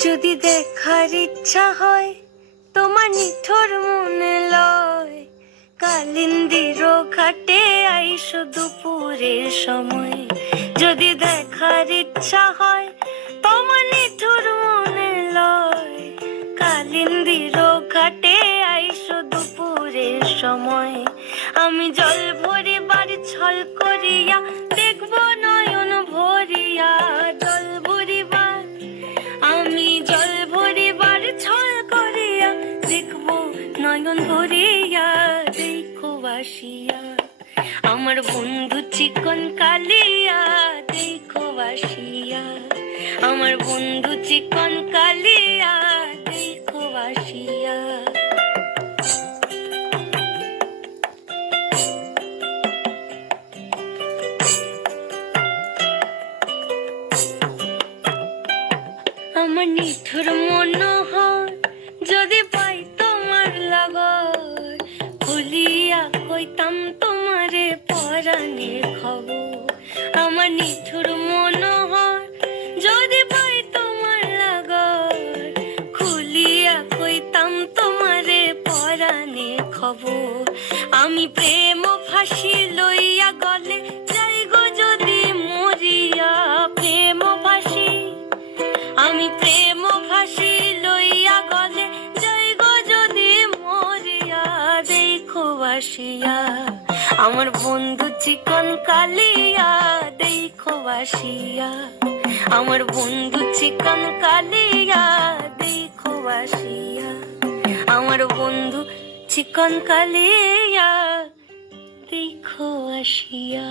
যদি দেখার ইচ্ছা হয় তোমার নিঠুর মনে লয়, কালিন্দির ঘাটে আইসো দুপুরের সময়। যদি দেখার ইচ্ছা হয় তোমার নিঠুর মনে লয়, কালিন্দির ঘাটে আইসো দুপুরের সময়। আমি জল ভরিবার ছল করিয়া দেখব নয়ন ভরিয়া, জল ভরিবার আমি জল ভরিবার ছল করিয়া দেখব নয়ন ভরিয়া। দেখো বাসিয়া আমার বন্ধু চিকন কালিয়া, দেখো বাসিয়া আমার বন্ধু চিকন কালিয়া, দেখো বাসিয়া। আমার নিঠুর মনোহর যদি পাই তোমার লাগর, খুলিয়া কইতাম তোমারে পরাণের খবর। আমার নিঠুর মনোহর যদি পাই তোমার লাগর, খুলিয়া কইতাম তোমারে পরাণের খবর। আমি প্রেম ফাঁসি লইয়া গলে যাই গো যদি মরিয়া, প্রেম ফাঁসি আমি প্রেম ফাঁসি লইয়া গলে যাই গো যদি মরিয়া। দেখো বাসিয়া আমার বন্ধু চিকন কালিয়া, দেখো বাসিয়া আমার বন্ধু চিকন কালিয়া, দেখো বাসিয়া আমার বন্ধু চিকন কালিয়া, দেখো আসিয়া।